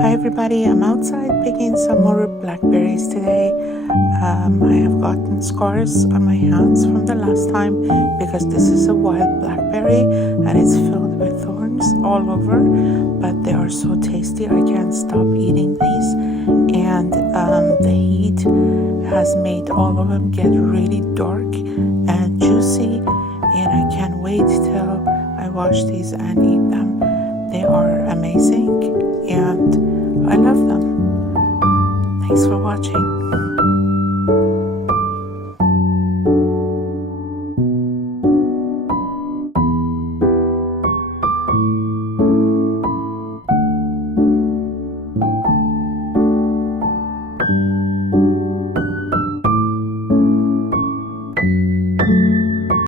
Hi everybody, I'm outside picking some more blackberries today. I have gotten scars on my hands from the last time because this is a wild blackberry and it's filled with thorns all over, but they are so tasty I can't stop eating these. And the heat has made all of them get really dark and juicy, and I can't wait till I wash these and eat them. They are amazing and I love them. Thanks for watching.